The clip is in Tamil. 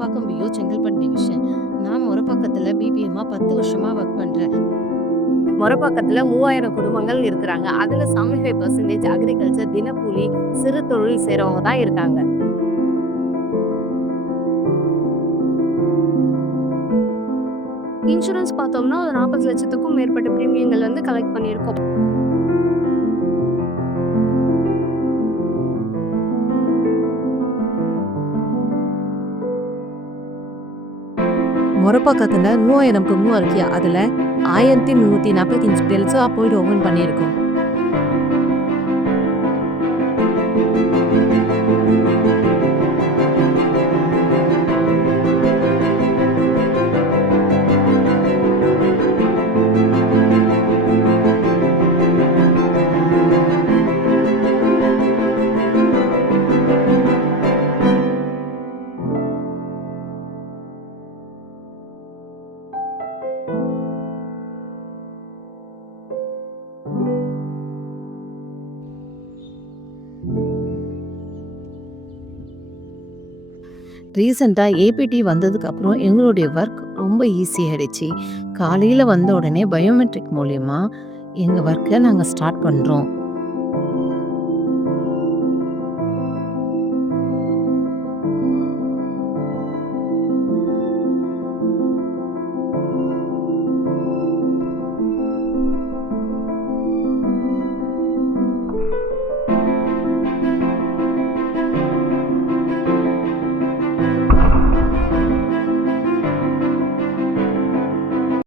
Morappakkam PO Chengalpattu division. நான் மொரப்பாக்கத்துல பிபிஎம்மா 10 வருஷமா ஒர்க் பண்றேன். மொரப்பாக்கத்துல 3000 குடும்பங்கள் இருக்கிறாங்க. அதுல 75% அக்ரிகல்ச்சர், தினக்கூலி, சிறு தொழில் செய்றவங்க தான் இருக்காங்க. இன்சூரன்ஸ் பார்த்தோம்னா, ஒரு 40 லட்சத்துக்கும் மேற்பட்ட பிரீமியங்கள் கலெக்ட் பண்ணியிருக்கோம். மொரப்பாக்கத்துல 3000 குடும்பம் இருக்கு. அதுல 1345 பேருக்கு போயிட்டு ஓபன் பண்ணியிருக்கோம். ரீசெண்டா ஏபிடி வந்ததுக்கு அப்புறம் எங்களுடைய ஒர்க் ரொம்ப ஈஸி ஆயிடுச்சு. காலையில வந்த உடனே பயோமெட்ரிக் மூலியமா எங்க ஒர்க்க நாங்க ஸ்டார்ட் பண்றோம்.